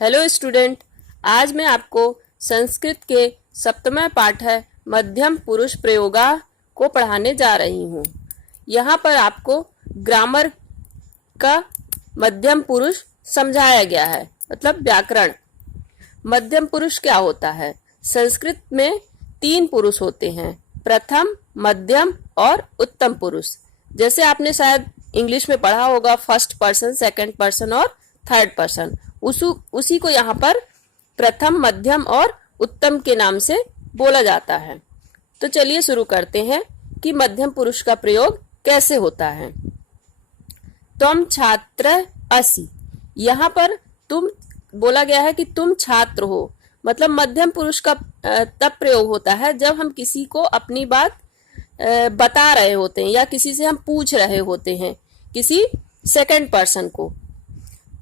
Hello student, आज मैं आपको संस्कृत के सप्तम पाठ है मध्यम पुरुष प्रयोगा को पढ़ाने जा रही हूँ। यहाँ पर आपको ग्रामर का मध्यम पुरुष समझाया गया है, मतलब व्याकरण। मध्यम पुरुष क्या होता है? संस्कृत में 3 पुरुष होते हैं, प्रथम, मध्यम और उत्तम पुरुष। जैसे आपने शायद इंग्लिश में पढ़ा होगा, फर्स्ट पर्सन, सेकंड पर्सन और थर्ड पर्सन। उसी को यहाँ पर प्रथम, मध्यम और उत्तम के नाम से बोला जाता है। तो चलिए शुरू करते हैं कि मध्यम पुरुष का प्रयोग कैसे होता है। तुम छात्र असि, यहाँ पर तुम बोला गया है कि तुम छात्र हो, मतलब मध्यम पुरुष का तब प्रयोग होता है जब हम किसी को अपनी बात बता रहे होते हैं या किसी से हम पूछ रहे होते हैं, किसी सेकंड पर्सन को।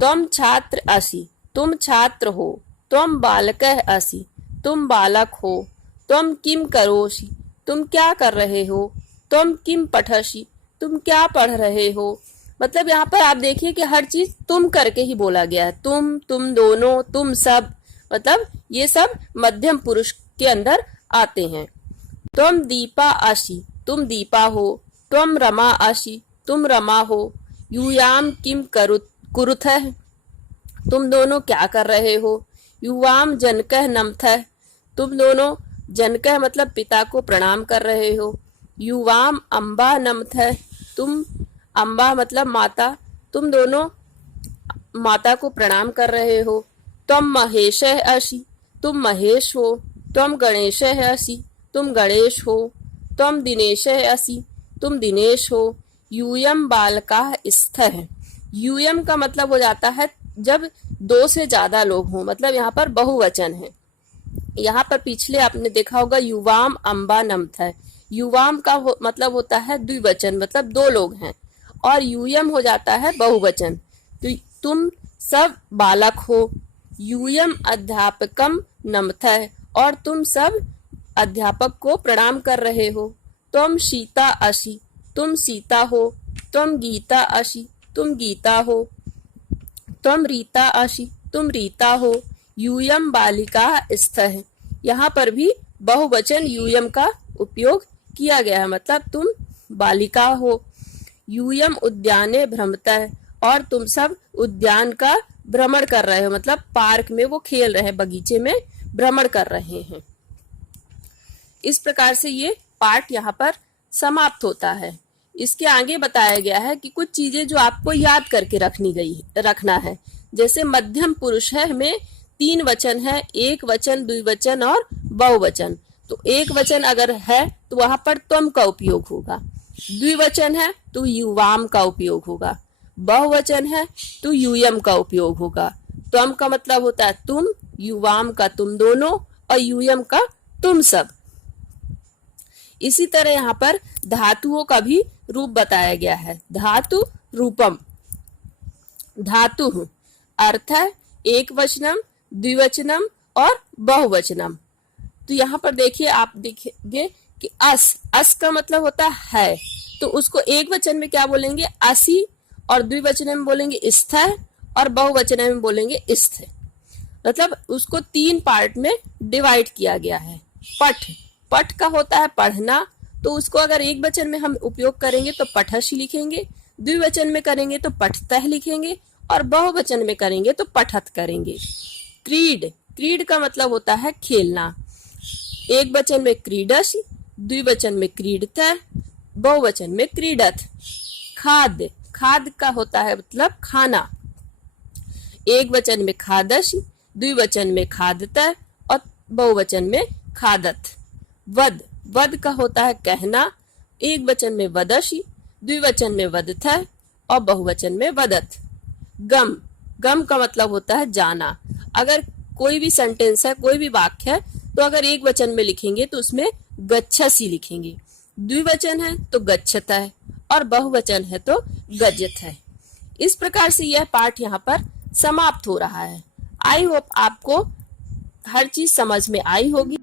तुम छात्र असि, तुम छात्र हो। तुम बालकः असि, तुम बालक हो। तुम किम करोषि, तुम क्या कर रहे हो। तुम किम पठसि, तुम क्या पढ़ रहे हो। मतलब यहाँ पर आप देखिए कि हर चीज तुम करके ही बोला गया है। तुम दोनों, तुम सब, मतलब ये सब मध्यम पुरुष के अंदर आते हैं। तुम दीपा असि, तुम दीपा हो। तुम रमा असि, तुम रमा हो। यूयाम किम कुरुथः, तुम दोनों क्या कर रहे हो। युवाम जनकः नमथः, तुम दोनों जनकः मतलब पिता को प्रणाम कर रहे हो। युवाम अम्बा नमथः, तुम अम्बा मतलब माता, तुम दोनों माता को प्रणाम कर रहे हो। तुम महेशः असि, तुम महेश हो। तुम गणेशः असि, तुम गणेश हो। तुम दिनेशः असि, तुम दिनेश हो। यूयम बालकाः स्तः, यूयम का मतलब हो जाता है जब 2 से ज्यादा लोग हों, मतलब यहाँ पर बहुवचन है। यहाँ पर पिछले आपने देखा होगा युवाम अम्बा नमथः, युवाम का मतलब होता है द्विवचन, मतलब 2 लोग हैं, और यूयम हो जाता है बहुवचन। तो तुम सब बालक हो। यूयम अध्यापकम नमथः, और तुम सब अध्यापक को प्रणाम कर रहे हो। तुम सीता असि, तुम सीता हो। तुम गीता असि, तुम गीता हो। तुम रीता असि, तुम रीता हो। यूयम बालिका स्तः, यहाँ पर भी बहुवचन यूयम का उपयोग किया गया है, मतलब तुम बालिका हो। यूयम उद्याने भ्रमतः, और तुम सब उद्यान का भ्रमण कर रहे हो, मतलब पार्क में वो खेल रहे हैं, बगीचे में भ्रमण कर रहे हैं। इस प्रकार से ये पाठ यहाँ पर समाप्त होता है। इसके आगे बताया गया है कि कुछ चीजें जो आपको याद करके रखना है। जैसे मध्यम पुरुष है, हमें 3 वचन है, एक वचन, द्विवचन और बहुवचन। तो एक वचन अगर है तो वहां पर तुम का उपयोग होगा। द्विवचन है तो युवाम का उपयोग होगा। बहुवचन है तो यूयम का उपयोग होगा। तुम का मतलब होता है तुम, युवाम का तुम दोनों, और यूयम का तुम सब। इसी तरह यहाँ पर धातुओं का भी रूप बताया गया है। धातु रूपम, धातु अर्थ है एक वचनम, द्विवचनम और बहुवचनम। तो यहाँ पर देखिए, आप देखिए कि अस का मतलब होता है, तो उसको एक वचन में क्या बोलेंगे, असि, और द्विवचन में बोलेंगे स्थ, और बहुवचन में बोलेंगे स्थ। मतलब उसको 3 पार्ट में डिवाइड किया गया है। पठ का होता है पढ़ना, तो उसको अगर एक वचन में हम उपयोग करेंगे तो पठसि लिखेंगे, द्विवचन में करेंगे तो पठतः लिखेंगे, और बहुवचन में करेंगे तो पठत करेंगे। क्रीड का मतलब होता है खेलना। एक वचन में क्रीडसि, द्विवचन में क्रीडतः, बहुवचन में क्रीडथ। खाद का होता है मतलब खाना। एक वचन में खादसि, द्विवचन में खादतः, और बहुवचन में खादथ। वद का होता है कहना। एक वचन में वदसि, द्विवचन में वदथः, और बहुवचन में वदथ। गम का मतलब होता है जाना। अगर कोई भी सेंटेंस है, कोई भी वाक्य है, तो अगर एक वचन में लिखेंगे तो उसमें गच्छसि लिखेंगे, द्विवचन है तो गच्छतः, और बहुवचन है तो गजतः। इस प्रकार से यह पाठ यहाँ पर समाप्त हो रहा है। आई होप आपको हर चीज समझ में आई होगी।